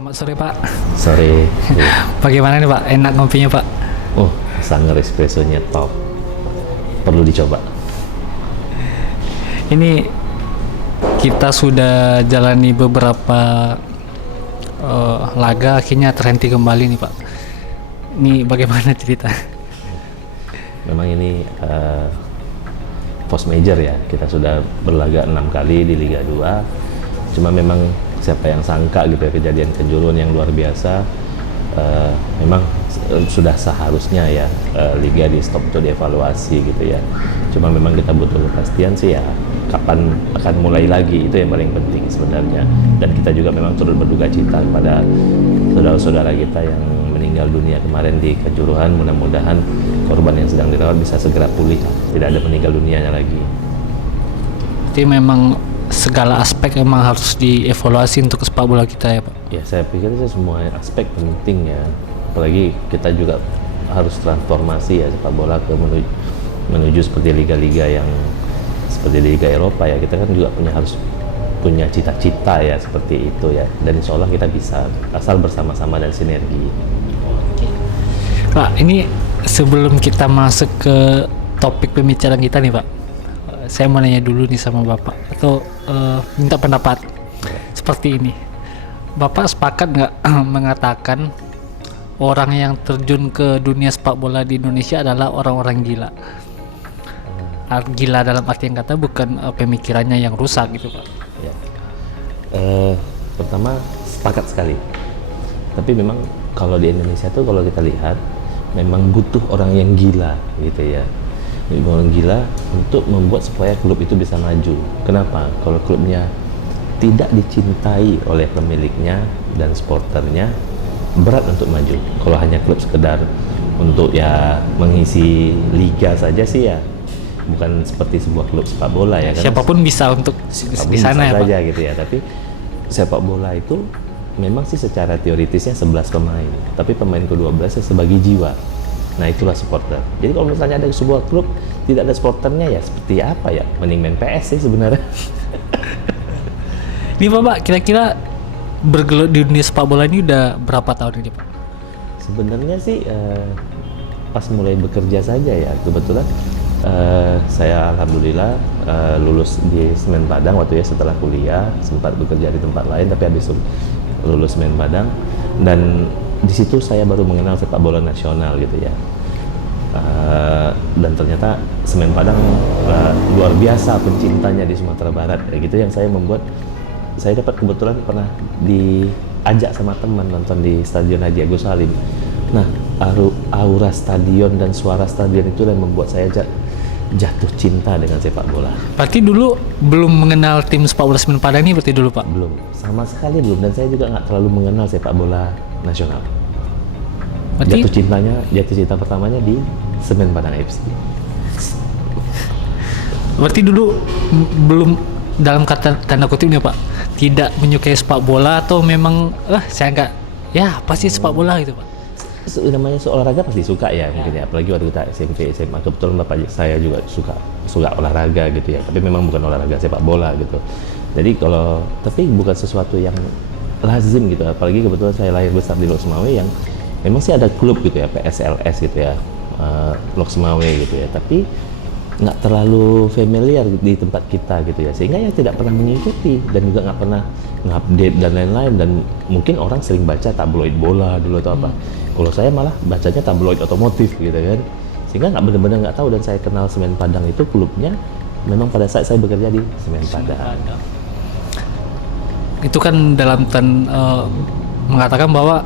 Selamat sore Pak. Sore. Bagaimana nih Pak? Enak ngopinya Pak? Oh, Sanger espressonya top. Perlu dicoba. Ini kita sudah jalani beberapa laga, akhirnya terhenti kembali nih Pak. Ini bagaimana cerita? Memang ini post major ya. Kita sudah berlaga 6 kali di Liga 2. Cuma memang siapa yang sangka gitu ya, kejadian kejuruan yang luar biasa. Memang sudah seharusnya ya Liga di stop untuk dievaluasi gitu ya. Cuma memang kita butuh kepastian sih ya, kapan akan mulai lagi, itu yang paling penting sebenarnya. Dan kita juga memang turut berduka cita kepada saudara-saudara kita yang meninggal dunia kemarin di Kanjuruhan. Mudah-mudahan korban yang sedang dirawat bisa segera pulih, tidak ada meninggal dunianya lagi. Jadi memang segala aspek memang harus dievaluasi untuk sepak bola kita ya Pak? Ya, saya pikir itu semua aspek penting ya. Apalagi kita juga harus transformasi ya sepak bola ke menuju seperti liga-liga yang seperti Liga Eropa ya. Kita kan juga harus punya cita-cita ya seperti itu ya. Dan insya Allah kita bisa, asal bersama-sama dan sinergi. Pak, ini sebelum kita masuk ke topik pembicaraan kita nih Pak, saya mau nanya dulu nih sama Bapak, atau minta pendapat seperti ini. Bapak sepakat nggak mengatakan orang yang terjun ke dunia sepak bola di Indonesia adalah orang-orang gila? Gila dalam artian kata bukan pemikirannya yang rusak gitu Pak. Ya. Pertama sepakat sekali. Tapi memang kalau di Indonesia tuh kalau kita lihat memang butuh orang yang gila gitu ya. Orang gila untuk membuat supaya klub itu bisa maju. Kenapa? Kalau klubnya tidak dicintai oleh pemiliknya dan supporternya, berat untuk maju. Kalau hanya klub sekedar untuk ya mengisi liga saja sih ya, bukan seperti sebuah klub sepak bola ya. Siapapun bisa untuk di sana ya Pak. Saja gitu ya. Tapi sepak bola itu memang sih secara teoritisnya 11 pemain, tapi pemain ke-12 sebagai jiwa. Nah, itulah supporter. Jadi kalau misalnya ada sebuah klub tidak ada supporternya ya seperti apa ya? Mending main PS sih sebenarnya. Ini Bapak kira-kira bergelut di dunia sepak bola ini udah berapa tahun ini Pak? Sebenarnya sih pas mulai bekerja saja ya. Kebetulan saya alhamdulillah lulus di Semen Padang waktu ya, setelah kuliah sempat bekerja di tempat lain, tapi habis lulus Semen Padang, dan di situ saya baru mengenal sepak bola nasional gitu ya. Dan ternyata Semen Padang luar biasa pencintanya di Sumatera Barat kayak gitu, yang saya membuat saya dapat kebetulan pernah diajak sama teman nonton di Stadion Haji Agus Salim. Nah, aura stadion dan suara stadion itu yang membuat saya jatuh cinta dengan sepak bola. Berarti dulu belum mengenal tim sepak bola Semen Padang ini berarti dulu Pak? Belum, sama sekali belum. Dan saya juga nggak terlalu mengenal sepak bola nasional. Berarti Jatuh cinta pertamanya di Semen Padang FC. Berarti dulu belum, dalam kata tanda kutipnya Pak, tidak menyukai sepak bola, atau memang saya nggak, ya pasti sepak bola gitu Pak? Namanya olahraga pasti suka ya, mungkin ya, apalagi waktu kita SMP SMA. Kebetulan bapak saya juga suka olahraga gitu ya, tapi memang bukan olahraga sepak bola gitu. Jadi tapi bukan sesuatu yang lazim gitu, apalagi kebetulan saya lahir besar di Lok Semawe yang memang sih ada klub gitu ya, PSLS gitu ya, Lok Semawe gitu ya, tapi nggak terlalu familiar di tempat kita gitu ya, sehingga ya tidak pernah mengikuti dan juga nggak pernah ngupdate dan lain-lain. Dan mungkin orang sering baca tabloid bola dulu atau apa. Kalau saya malah bacanya tabloid otomotif gitu kan, sehingga nggak benar-benar nggak tahu. Dan saya kenal Semen Padang itu klubnya memang pada saat saya bekerja di Semen Padang. Itu kan dalam mengatakan bahwa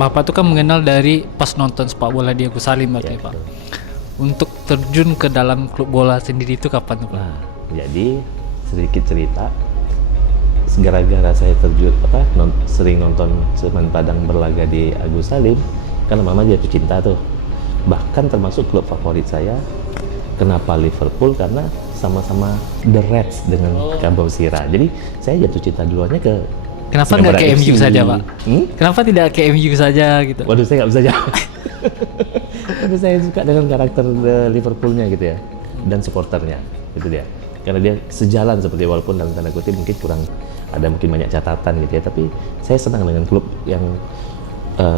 Bapak itu kan mengenal dari pas nonton sepak bola di Agus Salim berarti ya, Pak. Untuk terjun ke dalam klub bola sendiri itu kapan tuh Pak? Nah, jadi sedikit cerita, gara-gara saya sering nonton Semen Padang berlaga di Agus Salim, kan lama-lama jatuh cinta tuh. Bahkan termasuk klub favorit saya. Kenapa Liverpool? Karena sama-sama The Reds dengan Kabau Sira. Jadi saya jatuh cinta duluannya ke Kenapa nggak ke MU saja Pak? Kenapa tidak ke MU saja gitu? Waduh, saya nggak bisa jawab. Tapi saya suka dengan karakter Liverpoolnya gitu ya, dan supporternya, itu dia. Karena dia sejalan seperti, walaupun dalam tanda kutip mungkin kurang ada mungkin banyak catatan gitu ya, tapi saya senang dengan klub yang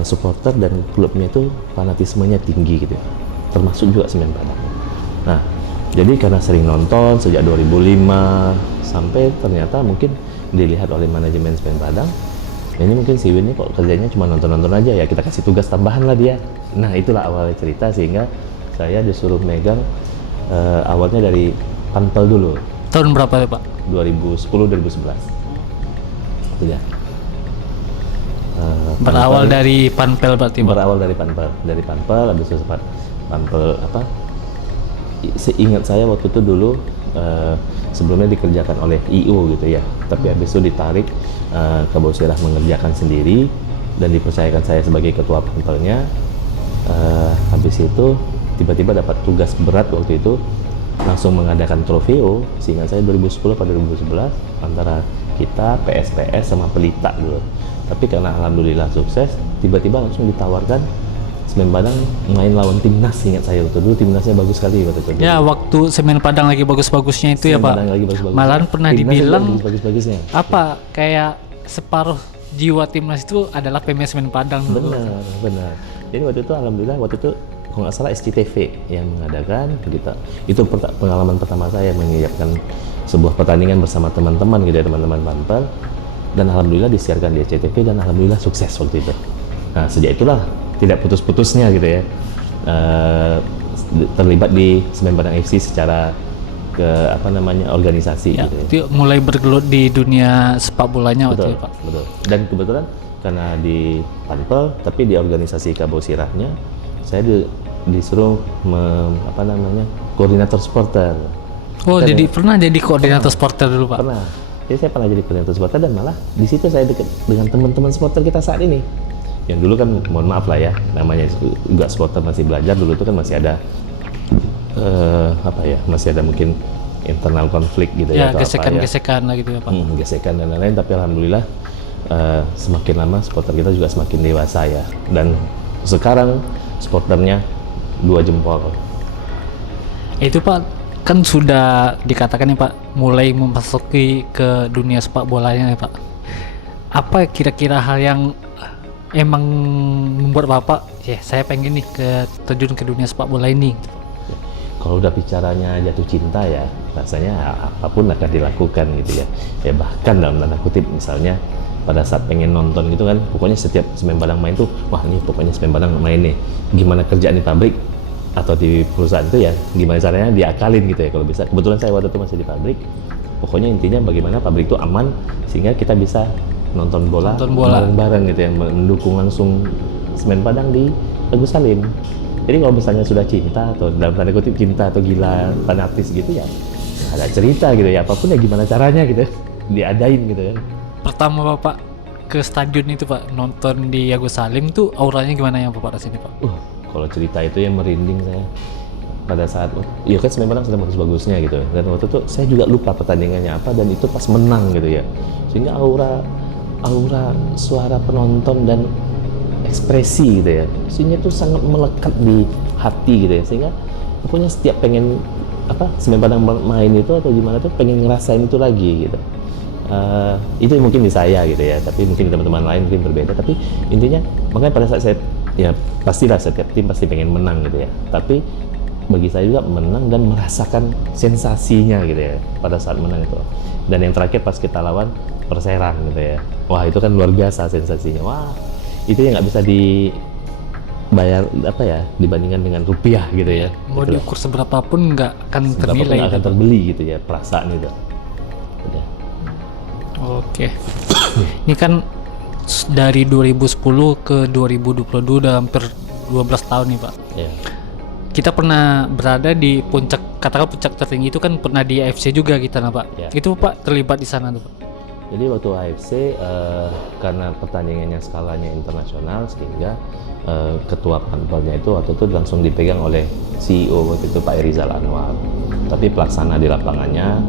supporter dan klubnya itu fanatismenya tinggi gitu, termasuk juga Semen Padang. Nah, jadi karena sering nonton sejak 2005 sampai ternyata mungkin dilihat oleh manajemen Semen Padang, ini mungkin si Win ini kok kerjanya cuma nonton-nonton aja ya, kita kasih tugas tambahan lah dia. Nah, itulah awalnya cerita sehingga saya disuruh megang awalnya dari Panpel dulu. Tahun berapa ya Pak? 2010-2011 itu ya. Berawal dari Panpel berarti Pak? Berawal dari Panpel, habis itu sempat Panpel apa? Seingat saya waktu itu dulu sebelumnya dikerjakan oleh IO gitu ya, tapi habis itu ditarik ke Bosirah mengerjakan sendiri dan dipercayakan saya sebagai ketua Panpelnya. Habis itu tiba-tiba dapat tugas berat waktu itu, langsung mengadakan trofeo, seingat saya 2010 atau 2011 antara kita, PSPS sama Pelita dulu. Tapi karena alhamdulillah sukses, tiba-tiba langsung ditawarkan Semen Padang main lawan timnas, ingat saya waktu dulu timnasnya bagus sekali waktu itu. Ya, waktu Semen Padang lagi bagus-bagusnya itu Semen ya Pak. Padang lagi bagus-bagusnya. Malahan pernah Timnas dibilang juga bagus-bagusnya. apa kayak separuh jiwa timnas itu adalah pemain Semen Padang dulu. Benar. Jadi waktu itu alhamdulillah kalau nggak salah SCTV yang mengadakan kita. Itu pengalaman pertama saya menyiapkan sebuah pertandingan bersama teman-teman gitu ya, teman-teman Panpel. Dan alhamdulillah disiarkan di SCTV dan alhamdulillah sukses waktu itu. Nah, sejak itulah tidak putus-putusnya gitu ya, terlibat di Semen Padang FC secara organisasi Ya, gitu ya. itu mulai bergelut di dunia sepak bolanya waktu Betul, itu Pak. betul. Dan kebetulan karena di Panpel, tapi di organisasi Kabo Sirahnya, saya disuruh koordinator supporter. Oh, Kita jadi pernah jadi koordinator supporter dulu Pak? Pernah. Jadi saya pernah jadi koordinator supporter dan malah di situ saya dekat dengan teman-teman supporter kita saat ini. Yang dulu kan mohon maaf lah ya, namanya juga supporter masih belajar, dulu itu kan masih ada masih ada mungkin internal konflik gitu ya, Ya, gesekan-gesekan lah gitu ya Pak. Gesekan dan lain-lain, tapi alhamdulillah semakin lama supporter kita juga semakin dewasa ya, dan sekarang supporternya 2 jempol. Itu Pak kan sudah dikatakan ya Pak mulai memasuki ke dunia sepak bolanya ya Pak. Apa kira-kira hal yang emang membuat Bapak ya saya pengen nih terjun ke dunia sepak bola ini? Kalau udah bicaranya jatuh cinta ya rasanya apapun akan dilakukan gitu ya. Ya bahkan dalam tanda kutip misalnya pada saat pengen nonton gitu kan, pokoknya setiap Semen Padang main tuh, wah ini pokoknya Semen Padang main nih, gimana kerjaan di pabrik atau di perusahaan itu ya, gimana caranya diakalin gitu ya kalau bisa. Kebetulan saya waktu itu masih di pabrik, pokoknya intinya bagaimana pabrik itu aman sehingga kita bisa nonton bola bareng-bareng gitu ya, mendukung langsung Semen Padang di Agus Salim. Jadi kalau misalnya sudah cinta atau dalam tanda kutip cinta atau gila fanatis gitu ya, ada cerita gitu ya, apapun ya gimana caranya gitu diadain gitu kan. Pertama Bapak ke stadion itu Pak nonton di Agus Salim tuh auranya gimana ya Bapak rasanya Pak? Kalau cerita itu ya merinding saya pada saat iya kan Semen Padang sedang bagus-bagusnya gitu, dan waktu itu saya juga lupa pertandingannya apa, dan itu pas menang gitu ya, sehingga aura suara penonton dan ekspresi gitu ya, sehingga itu sangat melekat di hati gitu ya, sehingga pokoknya setiap pengen Semen Padang main itu atau gimana tuh pengen ngerasain itu lagi gitu. Itu mungkin di saya gitu ya, tapi mungkin di teman-teman lain mungkin berbeda, tapi intinya makanya pada saat saya ya pastilah setiap tim pasti pengen menang gitu ya, tapi bagi saya juga menang dan merasakan sensasinya gitu ya pada saat menang itu. Dan yang terakhir pas kita lawan Perserang gitu ya, wah itu kan luar biasa sensasinya, wah itu yang nggak bisa dibayar dibandingkan dengan rupiah gitu ya. Mau diukur seberapa pun nggak akan ternilai, nggak akan terbeli gitu ya perasaan itu. Udah. Oke. Ini kan dari 2010 ke 2022 udah hampir 12 tahun nih Pak. Ya. Kita pernah berada di puncak tertinggi itu kan pernah di AFC juga kita Pak. Ya. Itu Pak terlibat di sana tuh Pak. Jadi waktu AFC karena pertandingannya skalanya internasional sehingga ketua Panpelnya itu waktu itu langsung dipegang oleh CEO waktu itu Pak Rizal Anwar. Tapi pelaksana di lapangannya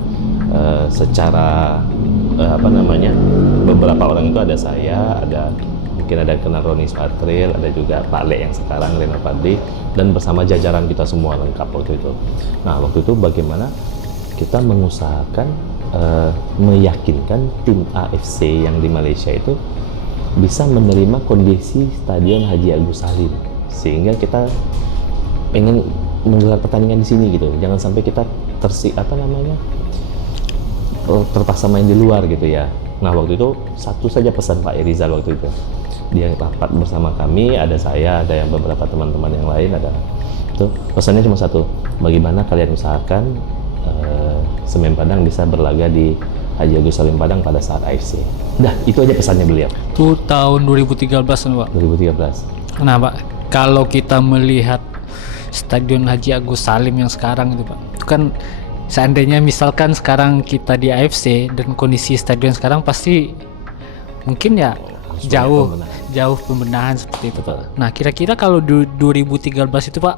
secara beberapa orang itu ada saya, mungkin ada kenal Roni Swatril, ada juga Pak Le yang sekarang Lena Fadli, dan bersama jajaran kita semua lengkap waktu itu. Nah waktu itu bagaimana kita mengusahakan meyakinkan tim AFC yang di Malaysia itu bisa menerima kondisi Stadion Haji Agus Salim, sehingga kita pengen menggelar pertandingan di sini gitu. Jangan sampai kita terpaksa main di luar gitu ya. Nah waktu itu satu saja pesan Pak Irizal waktu itu. Dia rapat bersama kami, ada saya, ada yang beberapa teman-teman yang lain, ada itu pesannya cuma satu, bagaimana kalian usahakan Semen Padang bisa berlaga di Haji Agus Salim Padang pada saat AFC. Dah, itu aja pesannya beliau. Itu tahun 2013 kan Pak? 2013. Nah Pak, kalau kita melihat Stadion Haji Agus Salim yang sekarang itu Pak, itu kan seandainya misalkan sekarang kita di AFC dan kondisi stadion sekarang pasti mungkin ya jauh pembenahan seperti itu Pak. Nah kira-kira kalau 2013 itu Pak,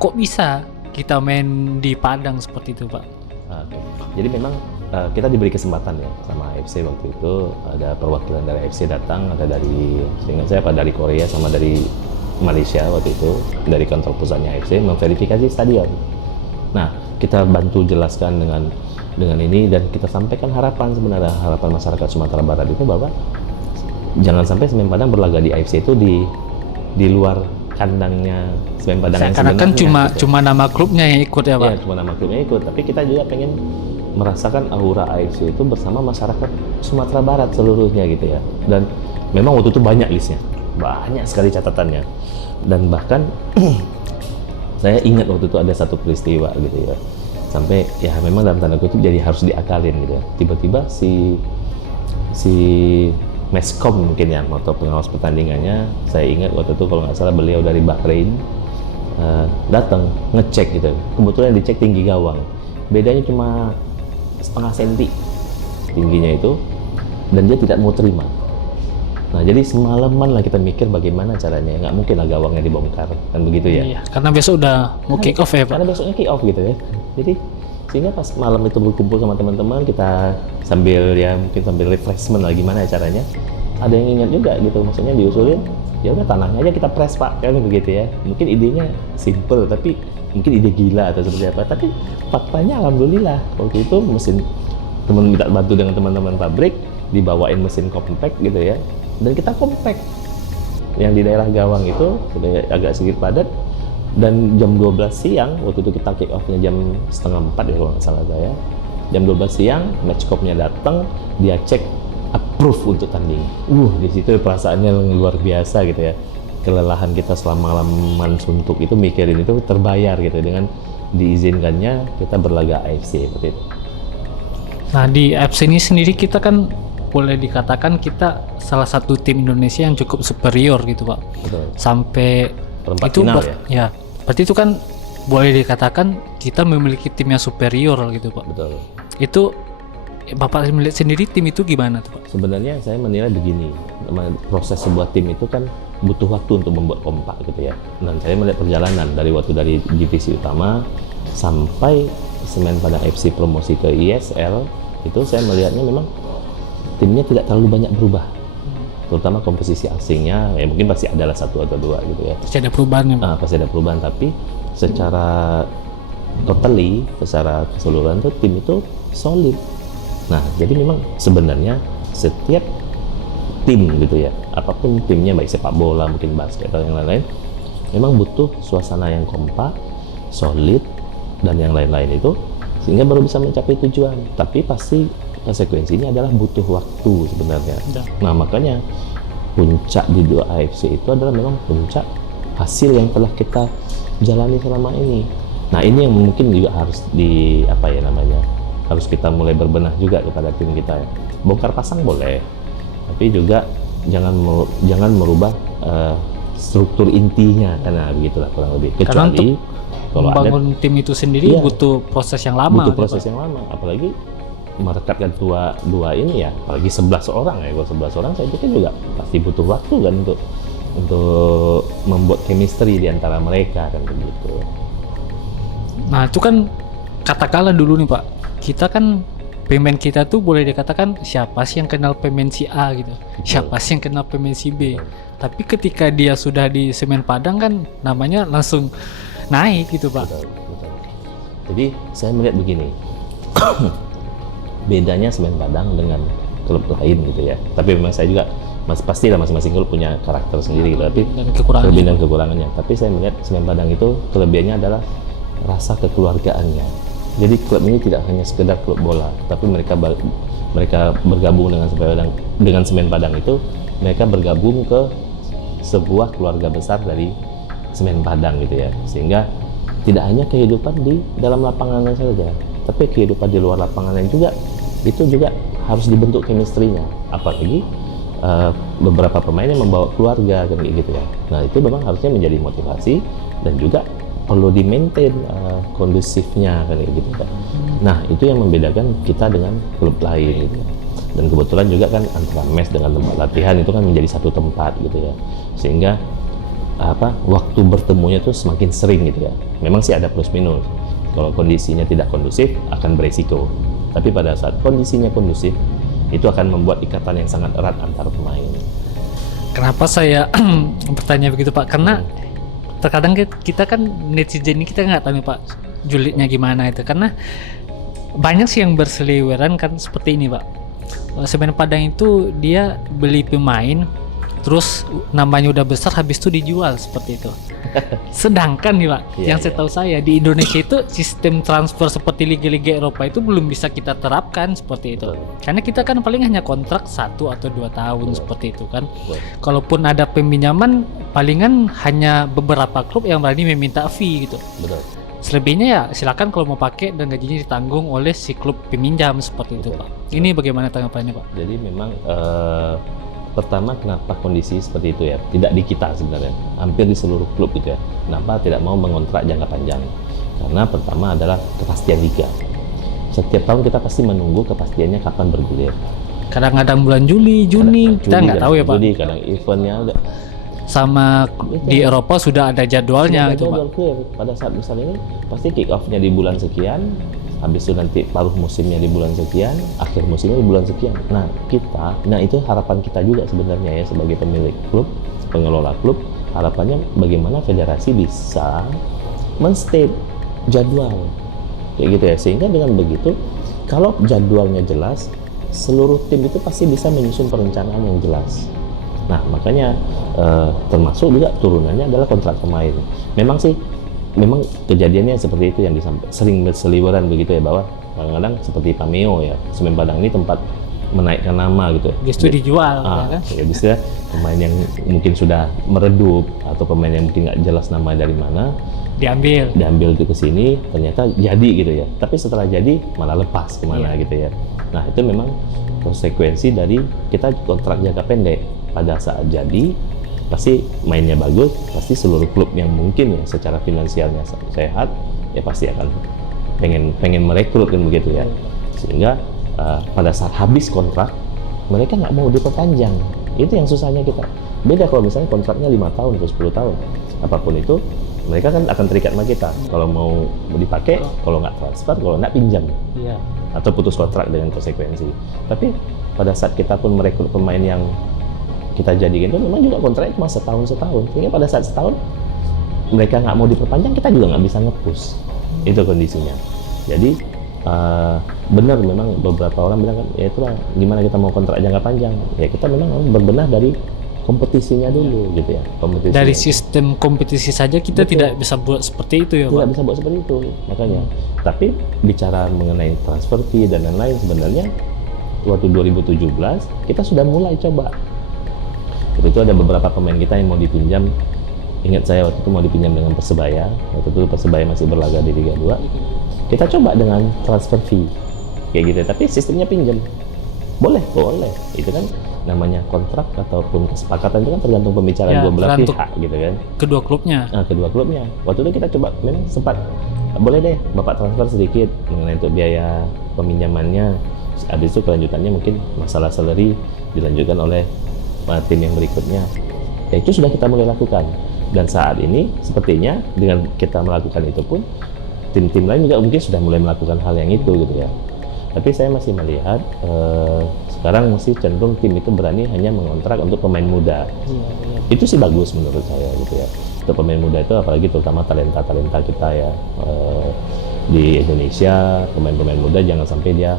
kok bisa kita main di Padang seperti itu Pak? Oke. Jadi memang kita diberi kesempatan ya sama AFC waktu itu, ada perwakilan dari AFC datang, ada dari seingat saya dari Korea sama dari Malaysia waktu itu, dari kantor pusatnya AFC memverifikasi stadion. Nah kita bantu jelaskan dengan ini, dan kita sampaikan harapan masyarakat Sumatera Barat itu bahwa jangan sampai Semen Padang berlaga di AFC itu di luar kandangnya Semen Padang yang karena kan gitu. cuma nama klubnya yang ikut ya Pak? Iya, cuma nama klubnya ikut, tapi kita juga pengen merasakan aura AFC itu bersama masyarakat Sumatera Barat seluruhnya gitu ya. Dan memang waktu itu banyak listnya, banyak sekali catatannya, dan bahkan saya ingat waktu itu ada satu peristiwa gitu ya, sampai ya memang dalam tanda kutip jadi harus diakalin gitu ya. Tiba-tiba si Meskom mungkin ya, atau pengawas pertandingannya, saya ingat waktu itu kalau nggak salah beliau dari Bahrain datang ngecek gitu. Kebetulan dicek tinggi gawang, bedanya cuma setengah senti tingginya itu, dan dia tidak mau terima. Nah jadi semalaman lah kita mikir bagaimana caranya, nggak mungkin lah gawangnya dibongkar kan begitu ya. Iya, karena besok udah mau kick off ya Pak? Karena besoknya kick off gitu ya. Jadi sehingga pas malam itu berkumpul sama teman-teman, kita sambil refreshment lah gimana caranya. Ada yang ingat juga gitu, maksudnya diusulin ya udah tanahnya aja kita press Pak, kan begitu ya. Mungkin idenya simple, tapi mungkin ide gila atau seperti apa, tapi faktanya alhamdulillah waktu itu mesin teman minta bantu dengan teman-teman pabrik, dibawain mesin compact gitu ya, dan kita compact yang di daerah gawang itu sudah agak sedikit padat. Dan jam 12 siang waktu itu kita kick off-nya jam setengah 4 ya kalau nggak salah saya, jam 12 siang matchcop-nya datang, dia cek approve untuk tanding. Di situ perasaannya luar biasa gitu ya. Kelelahan kita selama malaman suntuk itu mikirin itu terbayar gitu dengan diizinkannya kita berlaga AFC seperti itu. Nah di AFC ini sendiri kita kan boleh dikatakan kita salah satu tim Indonesia yang cukup superior gitu Pak. Betul. Sampai Perempat itu final ya. Berarti itu kan boleh dikatakan kita memiliki tim yang superior gitu Pak. Betul. Itu Bapak melihat sendiri tim itu gimana tuh Pak? Sebenarnya saya menilai begini, proses sebuah tim itu kan butuh waktu untuk membuat kompak gitu ya. Dan saya melihat perjalanan dari divisi utama sampai Semen Padang FC promosi ke ISL, itu saya melihatnya memang timnya tidak terlalu banyak berubah. Terutama komposisi asingnya, ya mungkin pasti adalah satu atau dua gitu ya. Pasti ada perubahan ya Pak? Pasti ada perubahan, tapi secara secara keseluruhan tuh tim itu solid. Nah, jadi memang sebenarnya setiap tim gitu ya, apapun timnya, baik sepak bola, mungkin basket atau yang lain-lain, memang butuh suasana yang kompak, solid, dan yang lain-lain itu, sehingga baru bisa mencapai tujuan. Tapi pasti konsekuensinya adalah butuh waktu sebenarnya. Nah, makanya puncak di dua AFC itu adalah memang puncak hasil yang telah kita jalani selama ini. Nah, ini yang mungkin juga harus harus kita mulai berbenah juga kepada tim kita ya. Bongkar pasang boleh, tapi juga jangan merubah struktur intinya, karena begitulah kurang lebih. Kecuali kalau membangun tim itu sendiri butuh proses yang lama. Apalagi merekatkan dua ini ya, apalagi 11 orang ya. Kalau 11 orang saya pikir juga pasti butuh waktu kan untuk membuat chemistry di antara mereka kan begitu. Nah, itu kan katakanlah dulu nih Pak, kita kan pemain kita tuh boleh dikatakan siapa sih yang kenal pemain si A gitu, siapa sih yang kenal pemain si B. Tapi ketika dia sudah di Semen Padang kan namanya langsung naik gitu Pak. Betul. Jadi saya melihat begini, bedanya Semen Padang dengan klub lain gitu ya. Tapi memang saya juga pastilah masing-masing klub punya karakter sendiri gitu. Tapi Dan kekurangannya. kelebihan dan kekurangannya. Tapi saya melihat Semen Padang itu kelebihannya adalah rasa kekeluargaannya. Jadi klub ini tidak hanya sekedar klub bola, tapi mereka bergabung dengan Semen Padang itu, mereka bergabung ke sebuah keluarga besar dari Semen Padang gitu ya. Sehingga tidak hanya kehidupan di dalam lapangan saja, tapi kehidupan di luar lapangan juga itu juga harus dibentuk chemistry-nya. Apalagi beberapa pemain yang membawa keluarga kan gitu ya. Nah, itu memang harusnya menjadi motivasi dan juga perlu di-maintain kondusifnya kan gitu kan. Nah, itu yang membedakan kita dengan klub lain gitu. Dan kebetulan juga kan antara mes dengan tempat latihan itu kan menjadi satu tempat gitu ya. Sehingga waktu bertemunya tuh semakin sering gitu ya. Memang sih ada plus minus. Kalau kondisinya tidak kondusif akan beresiko. Tapi pada saat kondisinya kondusif, itu akan membuat ikatan yang sangat erat antar pemain. Kenapa saya bertanya begitu Pak? Karena terkadang kita kan netizen ini kita nggak tahu nih Pak julidnya gimana itu. Karena banyak sih yang berseliweran kan seperti ini Pak. Semen Padang itu dia beli pemain, terus namanya udah besar, habis itu dijual seperti itu. Sedangkan nih Pak, yang saya tahu saya di Indonesia itu sistem transfer seperti liga-liga Eropa itu belum bisa kita terapkan seperti itu. Karena kita kan paling hanya kontrak 1 atau 2 tahun seperti itu kan. Kalaupun ada peminjaman, palingan hanya beberapa klub yang berani meminta fee gitu. Betul. Selebihnya ya silakan kalau mau pakai dan gajinya ditanggung oleh si klub peminjam seperti itu Pak. Ini bagaimana tanggapannya Pak? Jadi memang pertama, kenapa kondisi seperti itu ya? Tidak di kita sebenarnya, hampir di seluruh klub gitu ya. Kenapa tidak mau mengontrak jangka panjang? Karena pertama adalah kepastian liga. Setiap tahun kita pasti menunggu kepastiannya kapan bergulir. Kadang-kadang bulan Juli, Juni, kita nggak tahu ya Pak. Juli, kadang eventnya udah Sama di Eropa sudah ada jadwalnya gitu Pak. jadwal clear. Pada saat misalnya ini pasti kick off-nya di bulan sekian, habis itu nanti paruh musimnya di bulan sekian, akhir musimnya di bulan sekian. Nah itu harapan kita juga sebenarnya ya sebagai pemilik klub, pengelola klub, harapannya bagaimana federasi bisa men-state jadwal kayak gitu ya, sehingga dengan begitu kalau jadwalnya jelas, seluruh tim itu pasti bisa menyusun perencanaan yang jelas. Nah, makanya termasuk juga turunannya adalah kontrak pemain. Memang kejadiannya seperti itu yang sering berseliweran begitu ya, bahwa kadang-kadang seperti Pameo ya, Semen Padang ini tempat menaikkan nama gitu. Justru dijual ya kan? Ya bisa pemain yang mungkin sudah meredup atau pemain yang mungkin nggak jelas nama dari mana diambil ke sini, ternyata jadi gitu ya. Tapi setelah jadi malah lepas kemana gitu ya. Nah, itu memang konsekuensi dari kita kontrak jangka pendek. Pada saat jadi pasti mainnya bagus, pasti seluruh klub yang mungkin ya secara finansialnya sehat ya pasti akan pengen merekrut kan begitu ya. Sehingga pada saat habis kontrak mereka nggak mau diperpanjang. Itu yang susahnya kita. Beda kalau misalnya kontraknya 5 tahun atau 10 tahun, apapun itu mereka kan akan terikat sama kita. Kalau mau dipakai, kalau nggak transfer, kalau nggak pinjam, atau putus kontrak dengan konsekuensi. Tapi pada saat kita pun merekrut pemain yang kita jadikan itu memang juga kontraknya cuma setahun, sehingga pada saat setahun mereka nggak mau diperpanjang, kita juga nggak bisa nge-push. Itu kondisinya. Jadi benar memang beberapa orang bilang kan, ya itulah gimana kita mau kontrak jangka panjang. Ya kita memang berbenah dari kompetisinya dulu gitu ya. Dari sistem kompetisi saja kita tidak bisa buat seperti itu ya Pak? Tidak bisa buat seperti itu, makanya. Tapi bicara mengenai transfer fee dan lain-lain, sebenarnya waktu 2017 kita sudah mulai coba. Waktu itu ada beberapa pemain kita yang mau dipinjam. Ingat saya waktu itu mau dipinjam dengan Persebaya. Waktu itu Persebaya masih berlaga di Liga 2. Kita coba dengan transfer fee kayak gitu, tapi sistemnya pinjam. Boleh. Itu kan namanya kontrak ataupun kesepakatan itu kan tergantung pembicaraan dua belah pihak gitu kan. Kedua klubnya. Waktu itu kita coba memang sempat boleh deh Bapak transfer sedikit mengenai untuk biaya peminjamannya. Habis itu kelanjutannya mungkin masalah salary dilanjutkan oleh tim yang berikutnya. Ya itu sudah kita mulai lakukan. Dan saat ini sepertinya dengan kita melakukan itu pun tim-tim lain juga mungkin sudah mulai melakukan hal yang itu gitu ya. Tapi saya masih melihat sekarang masih cenderung tim itu berani hanya mengontrak untuk pemain muda. Itu sih bagus menurut saya gitu ya. Untuk pemain muda itu apalagi terutama talenta-talenta kita ya di Indonesia, pemain-pemain muda jangan sampai dia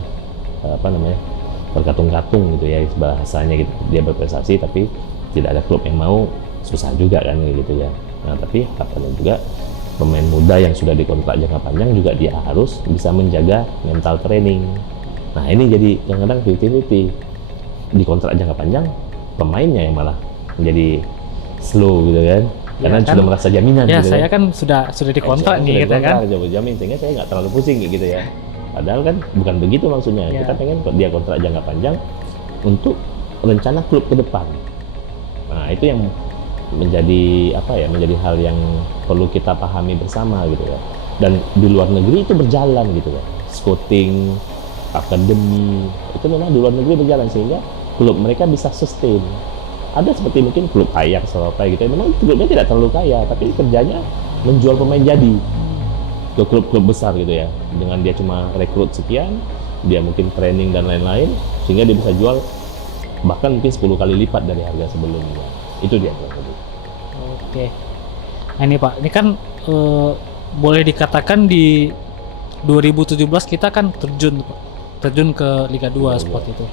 terkatung-katung gitu ya bahasanya gitu. Dia berprestasi tapi tidak ada klub yang mau, susah juga kan gitu ya. Nah tapi harapannya juga pemain muda yang sudah dikontrak jangka panjang juga dia harus bisa menjaga mental training. Nah ini jadi kadang-kadang 50-50, dikontrak jangka panjang pemainnya yang malah menjadi slow gitu kan, karena kan, sudah merasa jaminan ya gitu saya kan. sudah dikontrak nih kita kan. Sudah jamin sehingga saya nggak terlalu pusing gitu ya. Padahal kan bukan begitu maksudnya. Ya. Kita pengen dia kontrak jangka panjang untuk rencana klub ke depan. Nah itu yang menjadi hal yang perlu kita pahami bersama gitu ya. Dan di luar negeri itu berjalan gitu ya. Scouting, akademi itu memang di luar negeri berjalan sehingga klub mereka bisa sustain. Ada seperti mungkin klub Ajax atau apa gitu ya, memang klubnya tidak terlalu kaya tapi kerjanya menjual pemain jadi ke klub-klub besar gitu ya, dengan dia cuma rekrut sekian, dia mungkin training dan lain-lain sehingga dia bisa jual bahkan mungkin 10 kali lipat dari harga sebelumnya. Itu dia tadi. Oke. Nah ini Pak, ini kan boleh dikatakan di 2017 kita kan terjun ke Liga 2 seperti itu.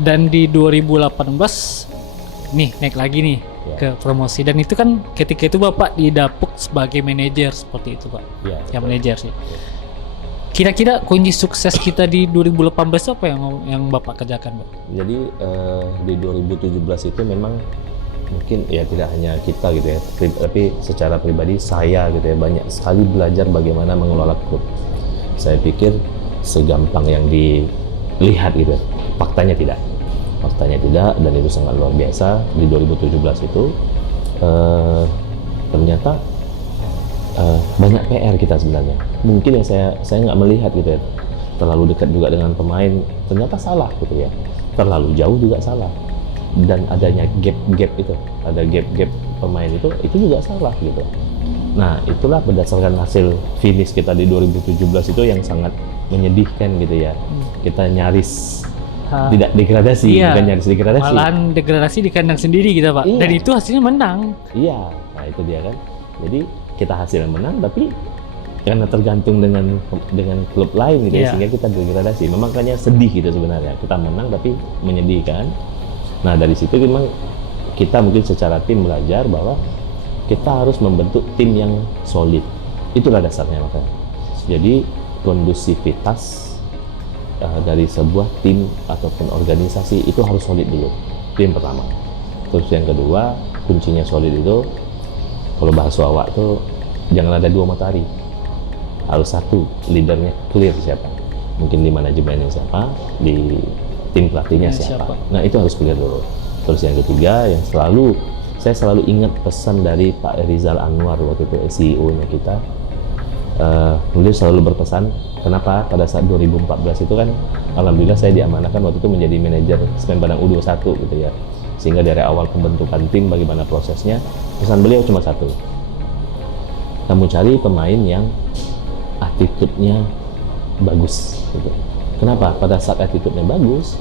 Dan di 2018 nih naik lagi nih ke promosi, dan itu kan ketika itu Bapak didapuk sebagai manajer seperti itu Pak. Ya manajer sih. Kira-kira kunci sukses kita di 2018 itu apa yang Bapak kerjakan Pak? Jadi di 2017 itu memang mungkin ya tidak hanya kita gitu ya, tapi secara pribadi saya gitu ya banyak sekali belajar bagaimana mengelola klub. Saya pikir segampang yang dilihat gitu, faktanya tidak, dan itu sangat luar biasa. Di 2017 itu ternyata banyak PR kita sebenarnya. Mungkin yang saya nggak melihat gitu ya, terlalu dekat juga dengan pemain ternyata salah gitu ya, terlalu jauh juga salah, dan adanya gap itu, ada gap pemain itu juga salah gitu. Nah itulah berdasarkan hasil finish kita di 2017 itu yang sangat menyedihkan gitu ya. Kita nyaris tidak degradasi, bukan nyaris degradasi. Malahan degradasi di kandang sendiri kita Pak. Iya. Dan itu hasilnya menang. Iya, nah itu dia kan. Jadi kita hasilnya menang, tapi karena tergantung dengan klub lain gitu ya, sehingga kita degradasi. Makanya sedih gitu sebenarnya. Kita menang tapi menyedihkan. Nah dari situ memang kita mungkin secara tim belajar bahwa kita harus membentuk tim yang solid. Itulah dasarnya makanya. Jadi kondusivitas dari sebuah tim ataupun organisasi itu harus solid dulu. Itu yang pertama. Terus yang kedua, kuncinya solid itu kalau bahasa awak tuh jangan ada dua matahari. Harus satu, leadernya clear siapa. Mungkin di manajemennya siapa, di tim pelatihnya siapa. Nah itu harus clear dulu. Terus yang ketiga, yang saya selalu ingat pesan dari Pak Rizal Anwar waktu itu CEO-nya kita. Beliau selalu berpesan, kenapa pada saat 2014 itu kan alhamdulillah saya diamanahkan waktu itu menjadi manajer Semen Padang U21 gitu ya, sehingga dari awal pembentukan tim bagaimana prosesnya, pesan beliau cuma satu, kamu cari pemain yang attitude-nya bagus gitu. Kenapa? Pada saat attitude-nya bagus,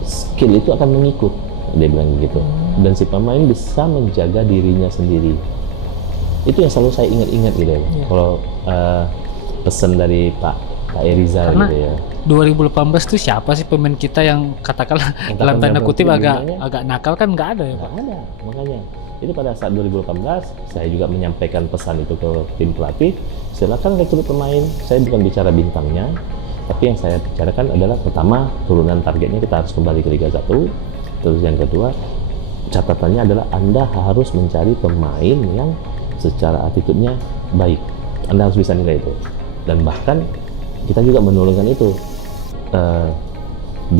skill itu akan mengikut, dia bilang gitu, dan si pemain bisa menjaga dirinya sendiri. Itu yang selalu saya ingat-ingat gitu ya. Kalau pesan dari Pak Rizal gitu ya. 2018 itu siapa sih pemain kita yang katakanlah dalam tanda kutip agak nakal kan nggak ada ya Pak? Nggak ada, makanya. Itu pada saat 2018 saya juga menyampaikan pesan itu ke tim pelatih, silakan rekrut pemain. Saya bukan bicara bintangnya, tapi yang saya bicarakan adalah pertama turunan targetnya kita harus kembali ke Liga 1. Terus yang kedua, catatannya adalah Anda harus mencari pemain yang secara attitude-nya baik. Anda harus bisa nilai itu. Dan bahkan kita juga menurunkan itu.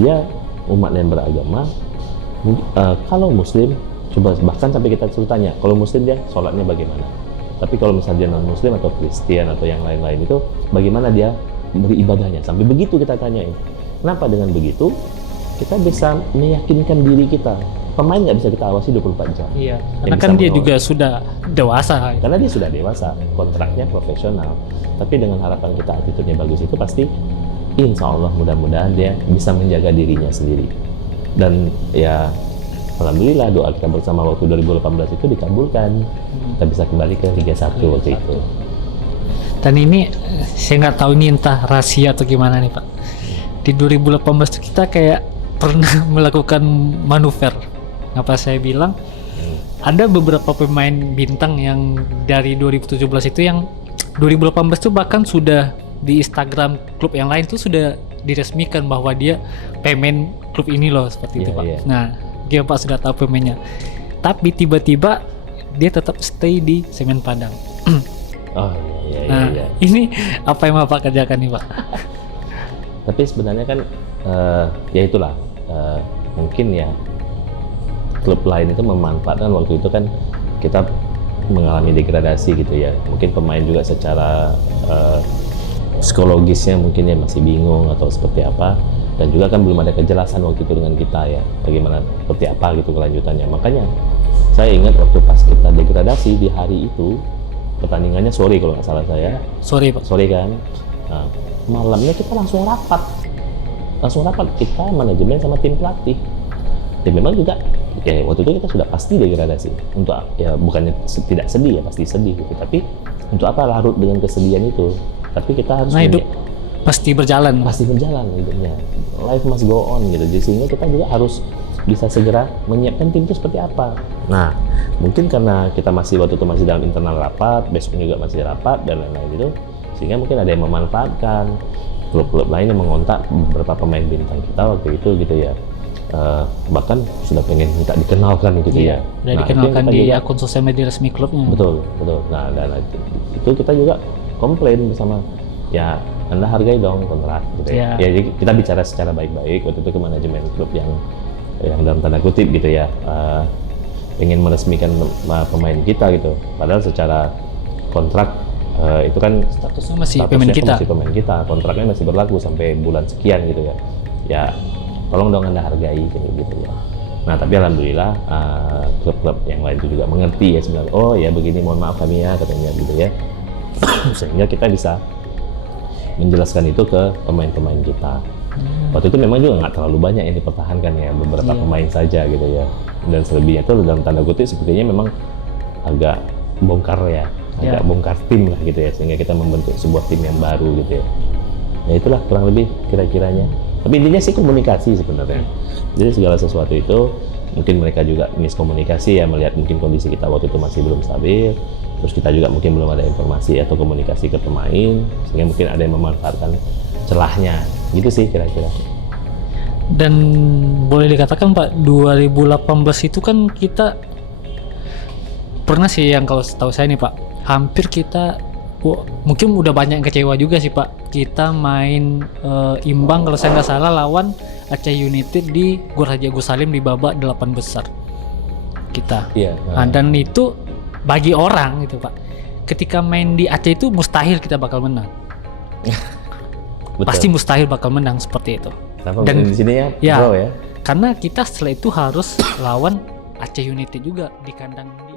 Dia umat yang beragama, kalau muslim, coba bahkan sampai kita suruh tanya, kalau muslim dia sholatnya bagaimana? Tapi kalau misalnya dia non muslim atau Kristen atau yang lain-lain itu, bagaimana dia beribadahnya? Sampai begitu kita tanyain. Kenapa dengan begitu? Kita bisa meyakinkan diri kita. Pemain nggak bisa kita awasi 24 jam. Iya, karena kan dia juga sudah dewasa. Karena dia sudah dewasa, kontraknya profesional. Tapi dengan harapan kita attitude-nya bagus itu pasti, insya Allah mudah-mudahan dia bisa menjaga dirinya sendiri. Dan ya, alhamdulillah doa kita bersama waktu 2018 itu dikabulkan. Kita bisa kembali ke Liga 1 waktu itu. Dan ini saya nggak tahu ini entah rahasia atau gimana nih Pak. di 2018 tuh kita kayak pernah melakukan manuver. Ngapa saya bilang ada beberapa pemain bintang yang dari 2017 itu yang 2018 tuh bahkan sudah di Instagram klub yang lain tuh sudah diresmikan bahwa dia pemain klub ini loh, seperti itu Iya, Pak. iya. Nah, dia Pak sudah tahu pemainnya. Tapi tiba-tiba dia tetap stay di Semen Padang. Oh iya iya Nah, iya. ini apa yang Bapak kerjakan nih Pak? Tapi sebenarnya kan ya itulah mungkin ya klub lain itu memanfaatkan waktu itu kan kita mengalami degradasi gitu ya. Mungkin pemain juga secara psikologisnya mungkin ya masih bingung atau seperti apa, dan juga kan belum ada kejelasan waktu itu dengan kita ya bagaimana seperti apa gitu kelanjutannya. Makanya saya ingat waktu pas kita degradasi di hari itu pertandingannya sore kalau nggak salah saya. Sorry Pak. Sore kan. Nah, malamnya kita langsung rapat kita manajemen sama tim pelatih. Dan memang juga ya waktu itu kita sudah pasti degradasi. Untuk ya bukannya tidak sedih ya, pasti sedih gitu. Tapi untuk apa larut dengan kesedihan itu? Tapi kita harus Nah, hidup pasti berjalan. pasti berjalan hidupnya. Life must go on gitu. Jadi sehingga kita juga harus bisa segera menyiapkan tim itu seperti apa. Nah, mungkin karena kita masih waktu itu masih dalam internal rapat, besok juga masih rapat dan lain-lain gitu, sehingga mungkin ada yang memanfaatkan klub-klub lain yang mengontak beberapa pemain bintang kita waktu itu gitu ya. Bahkan sudah pengen minta dikenalkan gitu ya. Udah Nah, dikenalkan itu yang kita di juga- akun sosial media resmi klubnya. Betul. Nah, dan itu kita juga komplain bersama, ya Anda hargai dong kontrak gitu ya. Ya. Ya, jadi kita bicara secara baik-baik waktu itu ke manajemen klub yang dalam tanda kutip gitu ya, ingin meresmikan pemain kita gitu. Padahal secara kontrak itu kan Statusnya masih statusnya pemain kan kita. masih pemain kita, kontraknya masih berlaku sampai bulan sekian gitu ya. Ya, tolong dong Anda hargai gitu ya. Nah, tapi alhamdulillah klub-klub yang lain itu juga mengerti ya sebenarnya. Oh ya begini, mohon maaf kami ya katanya gitu ya. Sehingga kita bisa menjelaskan itu ke pemain-pemain kita. Waktu itu memang juga nggak terlalu banyak yang dipertahankan ya, beberapa Iya. pemain saja gitu ya. Dan selebihnya itu dalam tanda kutip sepertinya memang agak bongkar ya, agak bongkar tim lah gitu ya, sehingga kita membentuk sebuah tim yang baru gitu ya. Ya itulah kurang lebih kira-kiranya. Tapi intinya sih komunikasi sebenarnya. Jadi segala sesuatu itu mungkin mereka juga miskomunikasi ya, melihat mungkin kondisi kita waktu itu masih belum stabil. Terus kita juga mungkin belum ada informasi atau komunikasi ke pemain, sehingga mungkin ada yang memanfaatkan celahnya. Gitu sih kira-kira. Dan boleh dikatakan Pak, 2018 itu kan kita pernah sih yang kalau setahu saya nih Pak, hampir kita mungkin udah banyak yang kecewa juga sih Pak. Kita main imbang kalau saya nggak salah lawan Aceh United di Gor Haji Agus Salim di babak 8 besar kita. Iya. Nah, dan itu bagi orang gitu Pak, ketika main di Aceh itu mustahil kita bakal menang. Betul. Pasti mustahil bakal menang seperti itu. Kenapa dan- di sini ya, Ya. draw ya? Karena kita setelah itu harus lawan Aceh United juga di kandang di